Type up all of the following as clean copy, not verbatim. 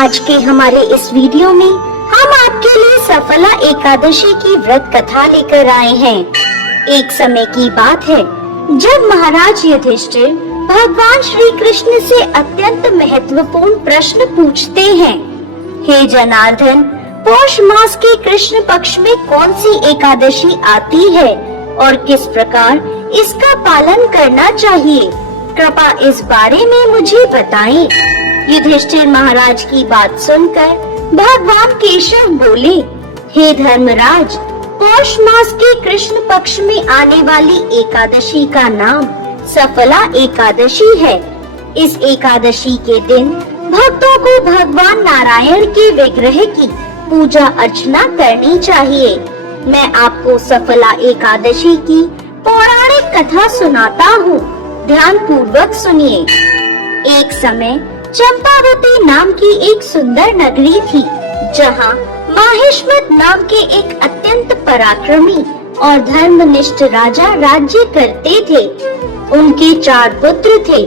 आज के हमारे इस वीडियो में हम आपके लिए सफला एकादशी की व्रत कथा लेकर आए हैं। एक समय की बात है जब महाराज युधिष्ठिर भगवान श्री कृष्ण से अत्यंत महत्वपूर्ण प्रश्न पूछते हैं। हे जनार्दन, पौष मास के कृष्ण पक्ष में कौन सी एकादशी आती है और किस प्रकार इसका पालन करना चाहिए? कृपया इस बारे में मुझे बताएं। युधिष्ठिर महाराज की बात सुनकर भगवान केशव बोले, हे धर्मराज, पौष मास के कृष्ण पक्ष में आने वाली एकादशी का नाम सफला एकादशी है। इस एकादशी के दिन भक्तों को भगवान नारायण के विग्रह की पूजा अर्चना करनी चाहिए। मैं आपको सफला एकादशी की पौराणिक कथा सुनाता हूँ, ध्यान पूर्वक सुनिए। एक समय चंपावती नाम की एक सुंदर नगरी थी, जहाँ माहिष्मत नाम के एक अत्यंत पराक्रमी और धर्मनिष्ठ राजा राज्य करते थे। उनके 4 पुत्र थे।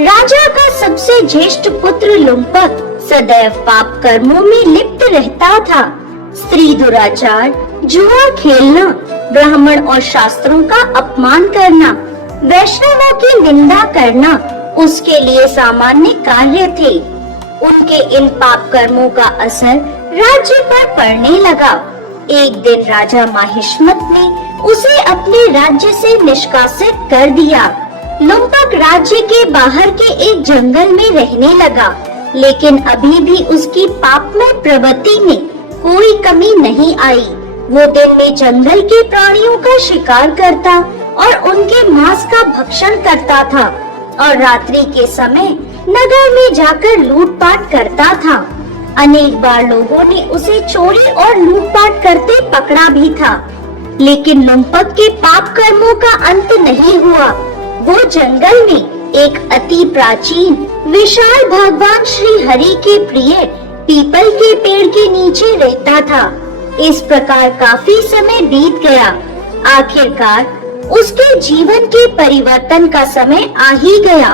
राजा का सबसे ज्येष्ठ पुत्र लुम्पक सदैव पाप कर्मों में लिप्त रहता था। स्त्री दुराचार, जुआ खेलना, ब्राह्मण और शास्त्रों का अपमान करना, वैष्णवों की निंदा करना उसके लिए सामान्य कार्य थे। उनके इन पाप कर्मों का असर राज्य पर पड़ने लगा। एक दिन राजा माहिष्मत ने उसे अपने राज्य से निष्कासित कर दिया। लुम्पक राज्य के बाहर के एक जंगल में रहने लगा, लेकिन अभी भी उसकी पापमय प्रवृत्ति में कोई कमी नहीं आई। वो दिन में जंगल के प्राणियों का शिकार करता और उनके मांस का भक्षण करता था और रात्रि के समय नगर में जाकर लूटपाट करता था। अनेक बार लोगों ने उसे चोरी और लूटपाट करते पकड़ा भी था, लेकिन लुम्पक के पाप कर्मों का अंत नहीं हुआ। वो जंगल में एक अति प्राचीन विशाल भगवान श्री हरि के प्रिय पीपल के पेड़ के नीचे रहता था। इस प्रकार काफी समय बीत गया। आखिरकार उसके जीवन के परिवर्तन का समय आ ही गया।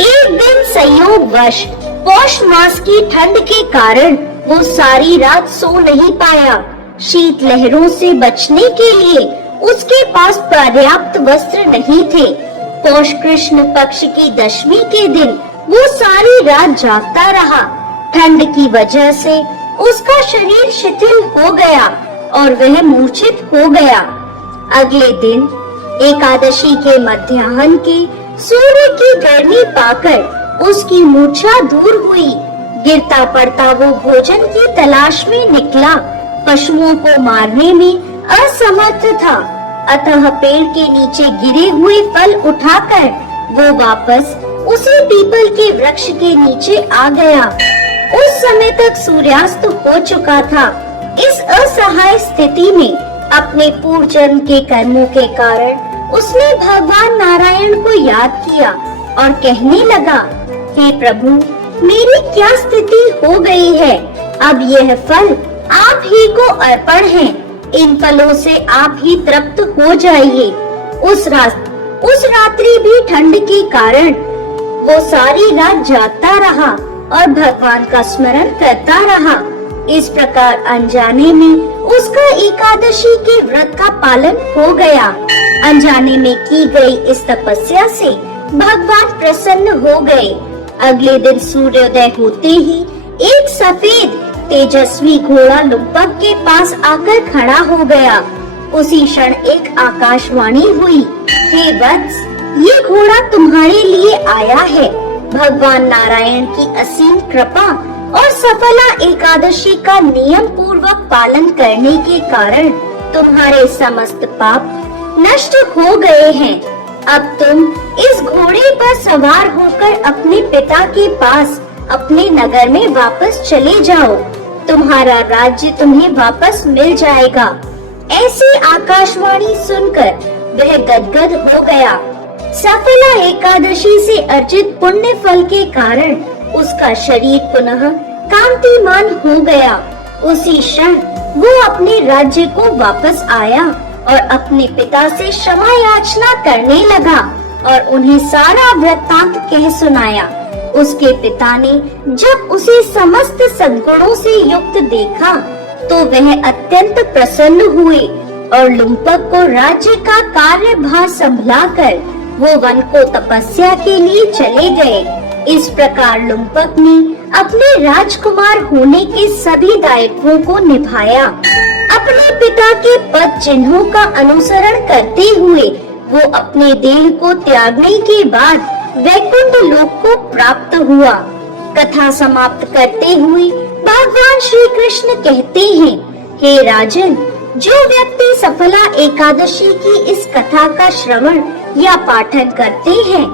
एक दिन संयोगवश पौष मास की ठंड के कारण वो सारी रात सो नहीं पाया। शीत लहरों से बचने के लिए उसके पास पर्याप्त वस्त्र नहीं थे। पौष कृष्ण पक्ष की दशमी के दिन वो सारी रात जागता रहा। ठंड की वजह से उसका शरीर शिथिल हो गया और वह मूर्छित हो गया। अगले दिन एकादशी के मध्याह्न के सूर्य की गर्मी पाकर उसकी मूर्छा दूर हुई। गिरता पड़ता वो भोजन की तलाश में निकला। पशुओं को मारने में असमर्थ था, अतः पेड़ के नीचे गिरे हुए फल उठाकर वो वापस उसी पीपल के वृक्ष के नीचे आ गया। उस समय तक सूर्यास्त हो चुका था। इस असहाय स्थिति में अपने पूर्व जन्म के कर्मों के कारण उसने भगवान नारायण को याद किया और कहने लगा, हे प्रभु, मेरी क्या स्थिति हो गई है? अब यह फल आप ही को अर्पण है। इन फलों से आप ही तृप्त हो जाइए। उस रात्रि भी ठंड के कारण वो सारी रात जागता रहा और भगवान का स्मरण करता रहा। इस प्रकार अनजाने में उसका एकादशी के व्रत का पालन हो गया। अनजाने में की गई इस तपस्या से भगवान प्रसन्न हो गए। अगले दिन सूर्योदय होते ही एक सफेद तेजस्वी घोड़ा लुम्पक के पास आकर खड़ा हो गया। उसी क्षण एक आकाशवाणी हुई, हे वत्स, ये घोड़ा तुम्हारे लिए आया है। भगवान नारायण की असीम कृपा और सफला एकादशी का नियम पूर्वक पालन करने के कारण तुम्हारे समस्त पाप नष्ट हो गए हैं। अब तुम इस घोड़े पर सवार होकर अपने पिता के पास अपने नगर में वापस चले जाओ। तुम्हारा राज्य तुम्हें वापस मिल जाएगा। ऐसी आकाशवाणी सुनकर वह गदगद हो गया। सफला एकादशी से अर्जित पुण्य फल के कारण उसका शरीर पुनः कांतिमान हो गया। उसी क्षण वो अपने राज्य को वापस आया और अपने पिता से क्षमा याचना करने लगा और उन्हें सारा वृत्तांत कह सुनाया। उसके पिता ने जब उसे समस्त सद्गुणों से युक्त देखा तो वह अत्यंत प्रसन्न हुए और लुम्पक को राज्य का कार्यभार संभलाकर वो वन को तपस्या के लिए चले गए। इस प्रकार लुम्पक ने अपने राजकुमार होने के सभी दायित्वों को निभाया। अपने पिता के पद चिन्हों का अनुसरण करते हुए वो अपने देह को त्यागने के बाद वैकुंठ लोक को प्राप्त हुआ। कथा समाप्त करते हुए भगवान श्री कृष्ण कहते हैं, हे राजन, जो व्यक्ति सफला एकादशी की इस कथा का श्रवण या पाठन करते हैं,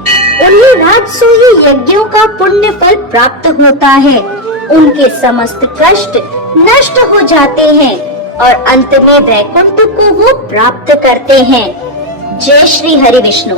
उन्हें राजसूय यज्ञों का पुण्य फल प्राप्त होता है। उनके समस्त कष्ट नष्ट हो जाते हैं और अंत में वैकुंठ को वो प्राप्त करते हैं। जय श्री हरि विष्णु।